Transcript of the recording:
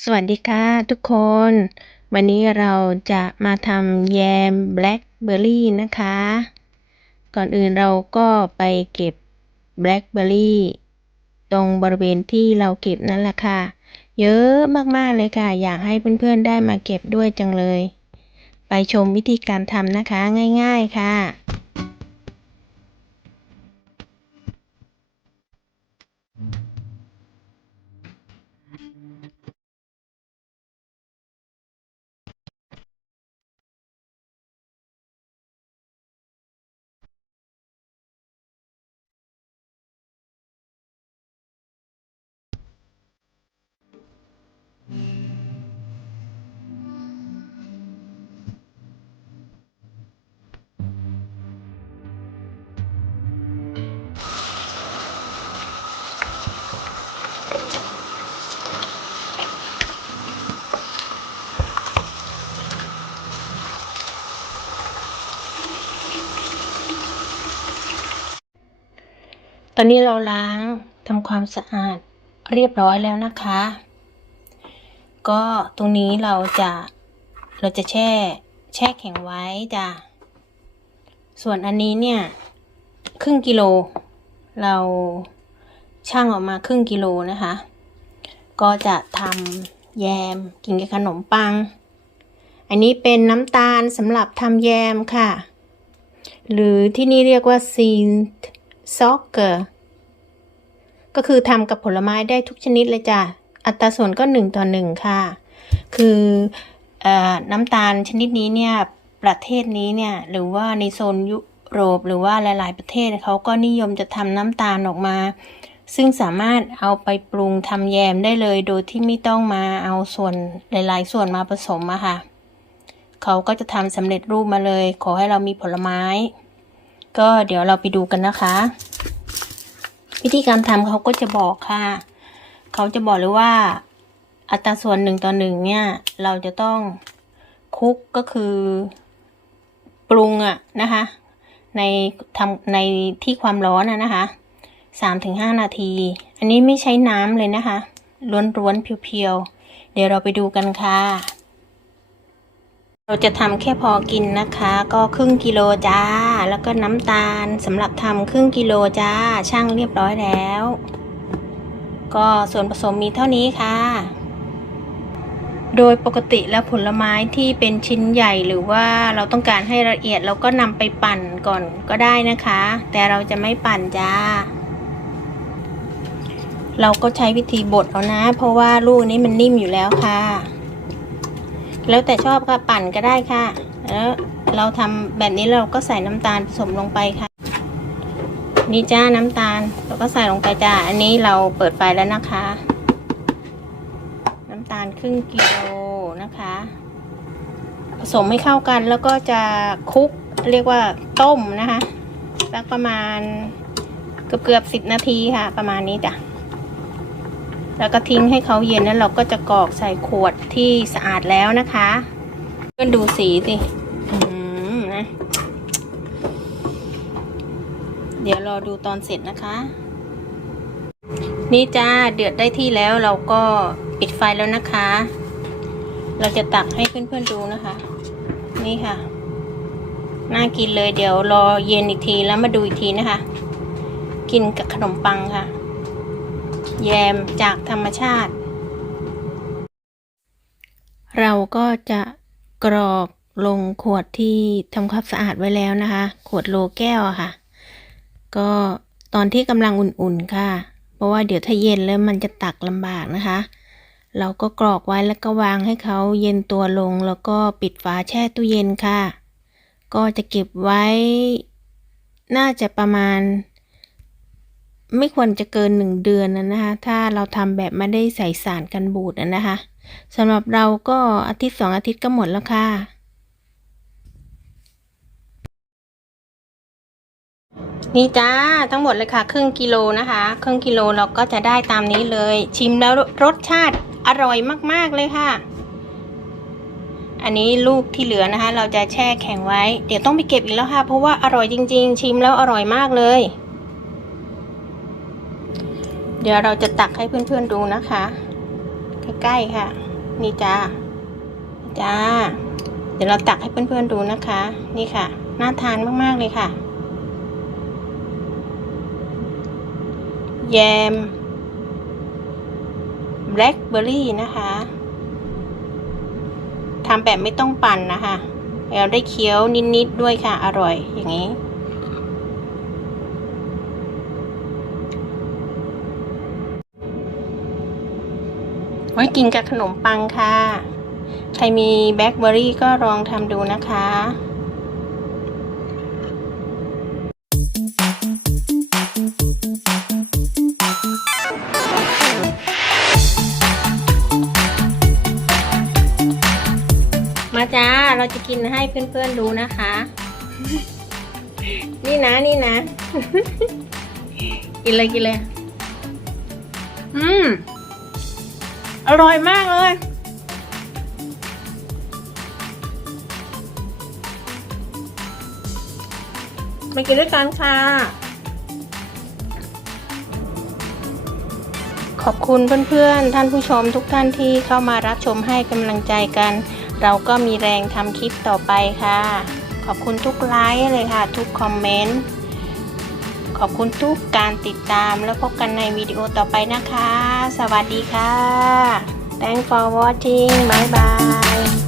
สวัสดีค่ะทุกคน วันนี้เราจะมาทำแยมแบล็คเบอร์รี่นะคะ ก่อนอื่นเราก็ไปเก็บแบล็คเบอร์รี่ตรงบริเวณที่เราเก็บนั่นแหละค่ะ เยอะมากๆเลยค่ะ อยากให้เพื่อนๆได้มาเก็บด้วยจังเลย ไปชมวิธีการทำนะคะง่าย ๆค่ะ อนนี้เราล้างทำความสะอาดเรียบร้อยแล้วนะคะ ก็ตรงนี้เราจะเราจะแช่แช่แข็งไว้จ้ะ ส่วนอันนี้เนี่ย ครึ่งกิโล เราช่างออกมาครึ่งกิโลนะคะ ก็จะทำแยมกินกับขนมปัง อันนี้เป็นน้ำตาลสำหรับทำแยมค่ะ หรือที่นี่เรียกว่าซีนซ็อกเกอร์ ก็คือทำกับผลไม้ได้ทุกชนิดเลยจ้ะ อัตราส่วนก็หนึ่งต่อหนึ่งค่ะ คือออน้ำตาลชนิดนี้เนี่ย ประเทศนี้เนี่ย หรือว่าในโซนยุโรปหรือว่าหลาย ๆ ประเทศเขาก็นิยมจะทำน้ำตาลออกมา ซึ่งสามารถเอาไปปรุงทำแยมได้เลย โดยที่ไม่ต้องมาเอาส่วนหลาย ๆ ส่วนมาผสมอะค่ะ เขาก็จะทำสำเร็จรูปมาเลย ขอให้เรามีผลไม้ ก็เดี๋ยวเราไปดูกันนะคะ วิธีการทำเขาก็จะบอกค่ะ เขาจะบอกเลยว่า อัตราส่วนหนึ่งต่อหนึ่งเนี่ย เราจะต้องคุกก็คือปรุงอะนะคะ ในทำในที่ความร้อนอะนะคะสามถึงห้านาที อันนี้ไม่ใช้น้ำเลยนะคะล้วนๆเพียวๆ เดี๋ยวเราไปดูกันค่ะ เราจะทำแค่พอกินนะคะ ก็ครึ่งกิโลจ้า แล้วก็น้ำตาลสำหรับทำครึ่งกิโลจ้าช่างเรียบร้อยแล้ว ก็ส่วนผสมมีเท่านี้ค่ะ โดยปกติแล้วผลไม้ที่เป็นชิ้นใหญ่หรือว่าเราต้องการให้ละเอียดเราก็นำไปปั่นก่อนก็ได้นะคะ แต่เราจะไม่ปั่นจ้า เราก็ใช้วิธีบดเอานะ เพราะว่าลูกนี้มันนิ่มอยู่แล้วค่ะ แล้วแต่ชอบค่ะปั่นก็ได้ค่ะ แล้วเราทำแบบนี้เราก็ใส่น้ำตาลผสมลงไปค่ะ นี่จ้าน้ำตาลเราก็ใส่ลงไปจ้า อันนี้เราเปิดไฟแล้วนะคะ น้ำตาลครึ่งกิโลนะคะ ผสมให้เข้ากันแล้วก็จะคลุกเรียกว่าต้มนะคะสักประมาณเกือบเกือบสิบนาทีค่ะ ประมาณนี้จ้ะ แล้วก็ทิ้งให้เขาเย็นแล้วเราก็จะกรอกใส่ขวดที่สะอาดแล้วนะคะเพื่อนดูสีสินะเดี๋ยวรอดูตอนเสร็จนะคะ นี่จ้าเดือดได้ที่แล้วเราก็ปิดไฟแล้วนะคะ เราจะตักให้เพื่อนๆดูนะคะ นี่ค่ะน่ากินเลยเดี๋ยวรอเย็นอีกทีแล้วมาดูอีกทีนะคะ กินกับขนมปังค่ะ แยมจากธรรมชาติ เราก็จะกรอกลงขวดที่ทำความสะอาดไว้แล้วนะคะ ขวดโลแก้วอะค่ะ ก็ตอนที่กำลังอุ่นๆค่ะ เพราะว่าเดี๋ยวถ้าเย็นแล้วมันจะตักลำบากนะคะ เราก็กรอกไว้แล้วก็วางให้เขาเย็นตัวลงแล้วก็ปิดฝาแช่ตู้เย็นค่ะ ก็จะเก็บไว้ น่าจะประมาณ ไม่ควรจะเกินหนึ่งเดือนนะนะคะถ้าเราทำแบบไม่ได้ใส่สารกันบูดนะนะคะสำหรับเราก็อาทิตย์สองอาทิตย์ก็หมดแล้วค่ะนี่จ้าทั้งหมดเลยค่ะครึ่งกิโลนะคะครึ่งกิโลเราก็จะได้ตามนี้เลย ชิมแล้วรสชาติอร่อยมาก ๆ เลยค่ะ อันนี้ลูกที่เหลือนะคะ เราจะแช่แข็งไว้ เดี๋ยวต้องไปเก็บอีกแล้วค่ะ เพราะว่าอร่อยจริง ๆ ชิมแล้วอร่อยมากเลย เดี๋ยวเราจะตักให้เพื่อนๆดูนะคะ ใกล้ๆค่ะ นี่จ้าจ้า เดี๋ยวเราตักให้เพื่อนๆดูนะคะ นี่ค่ะ น่าทานมากๆเลยค่ะ แยมแบล็คเบอร์รี่นะคะทำแบบไม่ต้องปั่นนะคะเราได้เคี้ยวนิดๆด้วยค่ะ อร่อยอย่างนี้ ว้กินกับขนมปังค่ะ ใครมีแบล็คเบอร์รี่ก็ลองทำดูนะคะมาจ้า เราจะกินให้เพื่อนๆดูนะคะ นี่นะ นี่นะ กินเลยกินเลย อืม อร่อยมากเลย มากินด้วยกันค่ะ ขอบคุณเพื่อนๆ ท่านผู้ชมทุกท่านที่เข้ามารับชมให้กำลังใจกัน เราก็มีแรงทำคลิปต่อไปค่ะ ขอบคุณทุกไลค์เลยค่ะ ทุกคอมเมนต์ ขอบคุณทุกการติดตามแล้วพบกันในวิดีโอต่อไปนะคะ สวัสดีค่ะ Thanks for watching bye bye